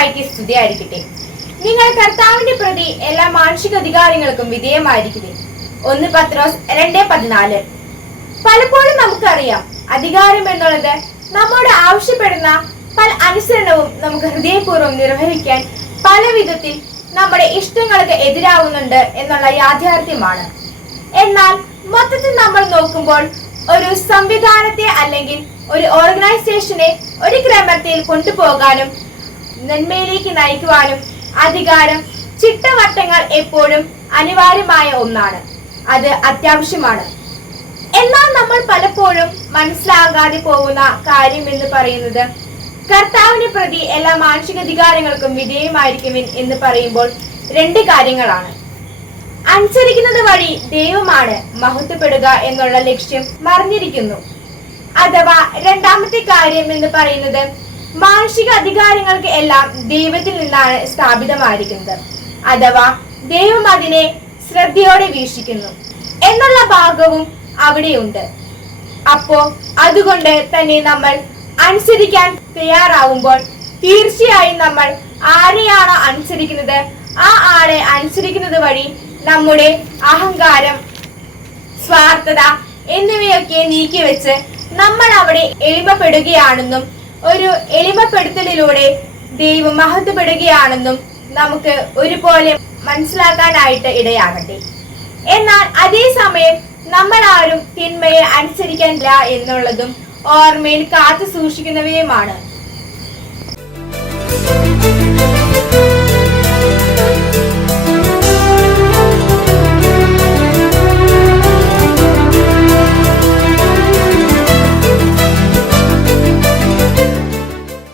മിശിഹായ്ക്ക് സ്തുതിയായിരിക്കട്ടെ. നിങ്ങൾ കർത്താവിന്റെ പ്രതി എല്ലാ മാനുഷിക അധികാരങ്ങൾക്കും വിധേയമായിരിക്കുവിൻ. 1 പത്രോസ് 2:14. പലപ്പോഴും നമുക്കറിയാം, അധികാരം എന്നുള്ളത് നമ്മോട് ആവശ്യപ്പെടുന്ന പല അനുസരണവും നമുക്ക് ഹൃദയപൂർവ്വം നിർവഹിക്കാൻ പല വിധത്തിൽ നമ്മുടെ ഇഷ്ടങ്ങൾക്ക് എതിരാവുന്നുണ്ട് എന്നുള്ള യാഥാർത്ഥ്യമാണ്. എന്നാൽ മൊത്തത്തിൽ നമ്മൾ നോക്കുമ്പോൾ ഒരു സംവിധാനത്തെ അല്ലെങ്കിൽ ഒരു ഓർഗനൈസേഷനെ ഒരു ക്രമത്തിൽ കൊണ്ടുപോകാനും നന്മയിലേക്ക് നയിക്കുവാനും അധികാരം, ചിട്ടവട്ടങ്ങൾ എപ്പോഴും അനിവാര്യമായ ഒന്നാണ്. അത് അത്യാവശ്യമാണ്. എന്നാൽ നമ്മൾ പലപ്പോഴും മനസ്സിലാകാതെ പോകുന്ന കാര്യം എന്ന് പറയുന്നത്, കർത്താവിനെ പ്രതി എല്ലാ മാനുഷികാധികാരങ്ങൾക്കും വിധേയമായിരിക്കുവിൻ എന്ന് പറയുമ്പോൾ 2 കാര്യങ്ങളാണ്. അനുസരിക്കുന്നത് വഴി ദൈവമാണ് മഹത്വപ്പെടുക എന്നുള്ള ലക്ഷ്യം മറഞ്ഞിരിക്കുന്നു. അഥവാ രണ്ടാമത്തെ കാര്യം എന്ന് പറയുന്നത്, മാനുഷിക അധികാരങ്ങൾക്ക് എല്ലാം ദൈവത്തിൽ നിന്നാണ് സ്ഥാപിതമായിരിക്കുന്നത്. അഥവാ ദൈവം അതിനെ ശ്രദ്ധയോടെ വീക്ഷിക്കുന്നു എന്നുള്ള ഭാഗവും അവിടെയുണ്ട്. അപ്പോ അതുകൊണ്ട് തന്നെ നമ്മൾ അനുസരിക്കാൻ തയ്യാറാവുമ്പോൾ തീർച്ചയായും നമ്മൾ ആരെയാണോ അനുസരിക്കുന്നത് ആ ആളെ അനുസരിക്കുന്നത് വഴി നമ്മുടെ അഹങ്കാരം, സ്വാർത്ഥത എന്നിവയൊക്കെ നീക്കിവെച്ച് നമ്മൾ അവിടെ എളിമപ്പെടുകയാണെന്നും ഒരു എളിമപ്പെടുത്തലിലൂടെ ദൈവം മഹത്വപ്പെടുകയാണെന്നും നമുക്ക് ഒരുപോലെ മനസ്സിലാക്കാനായിട്ട് ഇടയാകട്ടെ. എന്നാൽ അതേസമയം നമ്മൾ ആരും തിന്മയെ അനുസരിക്കാനില്ല എന്നുള്ളതും ഓർമ്മയിൽ കാത്തു സൂക്ഷിക്കുന്നവയുമാണ്.